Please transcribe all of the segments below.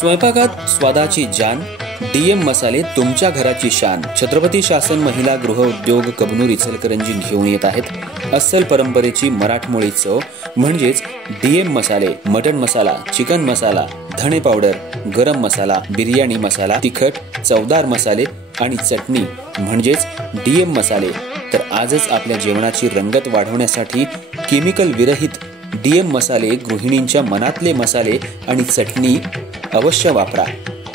स्वयंपाकात स्वादाची जान, डीएम मसाले तुमच्या घराची शान। छत्रपती शासन महिला गृह उद्योग कबनूर इचलकरंजी घेऊन येत आहेत अस्सल परंपरेची मराठमोळी चव म्हणजेच डीएम मसाले। मटन मसाला, चिकन मसाला, धणे पावडर, गरम मसाला, बिर्याणी मसाला, तिखट, चवदार मसाले आणि चटणी म्हणजेच डीएम मसाले। तर आजच आपल्या जेवणाची रंगत वाढवण्यासाठी केमिकल विरहित डीएम मसाले, गृहिणींच्या मनातले मसाले आणि चटणी अवश्य वापरा।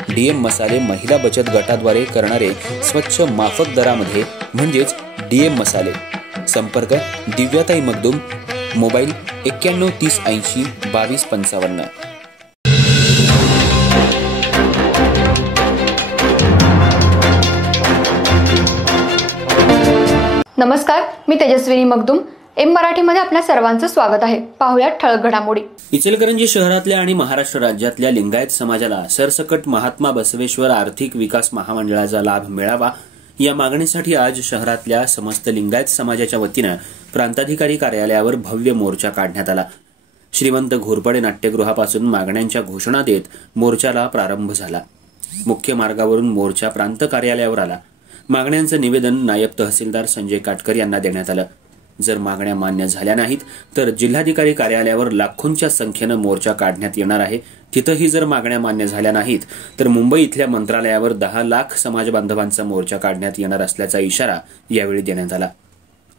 डीएम मसाले महिला बचत गटाद्वारे करणारे स्वच्छ माफक दरामध्ये म्हणजेच डीएम मसाले। संपर्क दिव्याताई मगदूम, मोबाईल 91 30 80 22 55। नमस्कार, मी तेजस्विनी मगदूम। एम मराठीमध्ये आपल्या सर्वांचं स्वागत आहे। पाहूया ठळक घडामोडी। इचलकरंजी शहरातल्या आणि महाराष्ट्र राज्यातल्या लिंगायत समाजाला सरसकट महात्मा बसवेश्वर आर्थिक विकास महामंडळाचा लाभ मिळावा या मागणीसाठी आज शहरातल्या समस्त लिंगायत समाजाच्या वतीनं प्रांताधिकारी कार्यालयावर भव्य मोर्चा काढण्यात आला। श्रीमंत घोरपडे नाट्यगृहापासून मागण्यांच्या घोषणा देत मोर्चाला प्रारंभ झाला। मुख्य मार्गावरून मोर्चा प्रांत कार्यालयावर आला। मागण्यांचं निवेदन नायब तहसीलदार संजय काटकर यांना देण्यात आलं। जर मागण्या मान्य झाल्या नाहीत तर जिल्हाधिकारी कार्यालयावर लाखोंच्या संख्येनं मोर्चा काढण्यात येणार आहे। तिथंही जर मागण्या मान्य झाल्या नाहीत तर मुंबई इथल्या मंत्रालयावर 10 लाख समाज बांधवांचा मोर्चा काढण्यात येणार असल्याचा इशारा यावेळी देण्यात आला।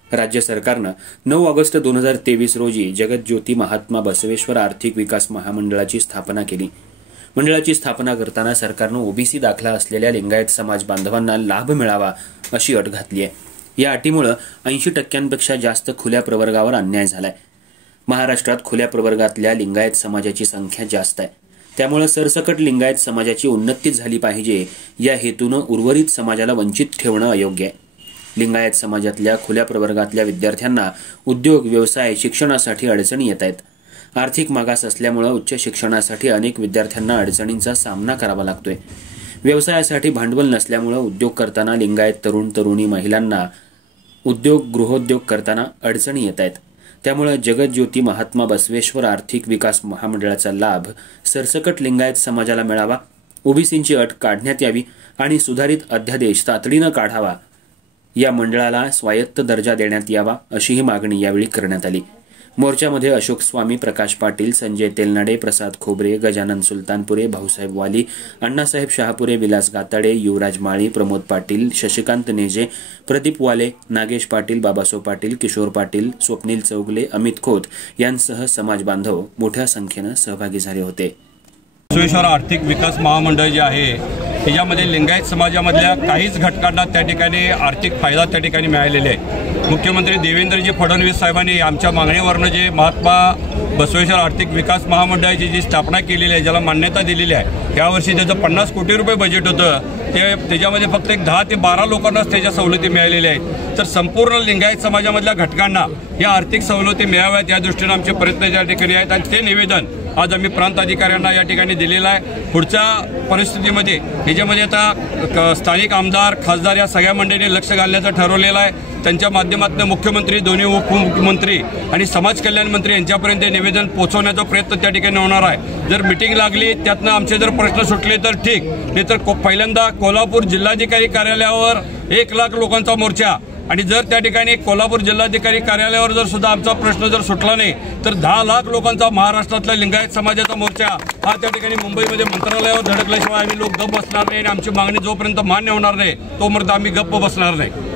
राज्य सरकारनं 9 ऑगस्ट 2023 रोजी जगज्योती महात्मा बसवेश्वर आर्थिक विकास महामंडळाची स्थापना केली। मंडळाची स्थापना करताना सरकारनं ओबीसी दाखला असलेल्या लिंगायत समाज बांधवांना लाभ मिळावा अशी अट घातली आहे। या अटीमुळे 80% जास्त खुल्या प्रवर्गावर अन्याय झालाय। महाराष्ट्रात खुल्या प्रवर्गातल्या लिंगायत समाजाची संख्या जास्त आहे, त्यामुळे सरसकट लिंगायत समाजाची उन्नती झाली पाहिजे या हेतूनं उर्वरित समाजाला वंचित ठेवणं अयोग्य आहे। लिंगायत समाजातल्या खुल्या प्रवर्गातल्या विद्यार्थ्यांना उद्योग, व्यवसाय, शिक्षणासाठी अडचणी येत आहेत। आर्थिक मागास असल्यामुळे उच्च शिक्षणासाठी अनेक विद्यार्थ्यांना अडचणींचा सामना करावा लागतोय। व्यवसायासाठी भांडवल नसल्यामुळे उद्योग करताना लिंगायत तरुण तरुणी महिलांना गृहोद्योग करताना अडचणी येत आहेत। त्यामुळे जगज्योती महात्मा बसवेश्वर आर्थिक विकास महामंडळाचा लाभ सरसकट लिंगायत समाजाला मिळावा, ओबीसींची अट काढण्यात यावी आणि सुधारित अध्यादेश तातडीनं काढावा, या मंडळाला स्वायत्त दर्जा देण्यात यावा अशीही मागणी यावेळी करण्यात आली। मोर्चामध्ये अशोक स्वामी, प्रकाश पाटील, संजय तेलनाडे, प्रसाद खोबरे, गजानन सुलतानपुरे, भाऊसाहेब वाली, अण्णासाहेब शहापुरे, विलास गाताडे, युवराज माळी, प्रमोद पाटील, शशिकांत नेजे, प्रदीप वाले, नागेश पाटील, बाबासो पाटील, किशोर पाटील, स्वप्नील चौगले, अमित खोत यांसह समाज बांधव मोठ्या संख्येनं सहभागी झाले होते। बसवेश्वर आर्थिक विकास महामंडळ जे आहे त्याच्यामध्ये लिंगायत समाजामधल्या काहीच घटकांना त्या ठिकाणी आर्थिक फायदा त्या ठिकाणी मिळालेला आहे। मुख्यमंत्री देवेंद्रजी फडणवीस साहेबांनी आमच्या मागणीवरनं जे महात्मा बसवेश्वर आर्थिक विकास महामंडळाची जी स्थापना केलेली आहे, ज्याला मान्यता दिलेली आहे, यावर्षी त्याचं 50 कोटी रुपये बजेट होतं, त्याच्यामध्ये फक्त 10 ते 12 लोकांनाच त्याच्या सवलती मिळालेल्या आहेत। तर संपूर्ण लिंगायत समाजामधल्या घटकांना या आर्थिक सवलती मिळाव्यात या दृष्टीनं आमचे प्रयत्न त्या ठिकाणी आहेत आणि ते निवेदन आज आम्ही प्रांत अधिकाऱ्यांना या ठिकाणी दिलेलं आहे। पुढच्या परिस्थितीमध्ये याच्यामध्ये आता स्थानिक आमदार, खासदार या सगळ्या मंडळींनी लक्ष घालण्याचं ठरवलेलं आहे। त्यांच्या माध्यमातून मुख्यमंत्री, दोन्ही उपमुख्यमंत्री आणि समाज कल्याण मंत्री यांच्यापर्यंत निवेदन पोहोचवण्याचा प्रयत्न त्या ठिकाणी होणार आहे। जर मिटिंग लागली, त्यातनं आमचे जर प्रश्न सुटले तर ठीक, नाहीतर पहिल्यांदा कोल्हापूर जिल्हाधिकारी कार्यालयावर 1 लाख लोकांचा मोर्चा आणि जर त्या ठिकाणी कोल्हापूर जिल्हाधिकारी कार्यालयावर जर सुद्धा आमचा प्रश्न जर सुटला नाही तर 10 लाख लोकांचा महाराष्ट्रातल्या लिंगायत समाजाचा मोर्चा हा त्या ठिकाणी मुंबईमध्ये मंत्रालयावर धडकल्याशिवाय आम्ही लोक गप्प बसणार नाही आणि आमची मागणी जोपर्यंत मान्य होणार नाही तोपर्यंत आम्ही गप्प बसणार नाही।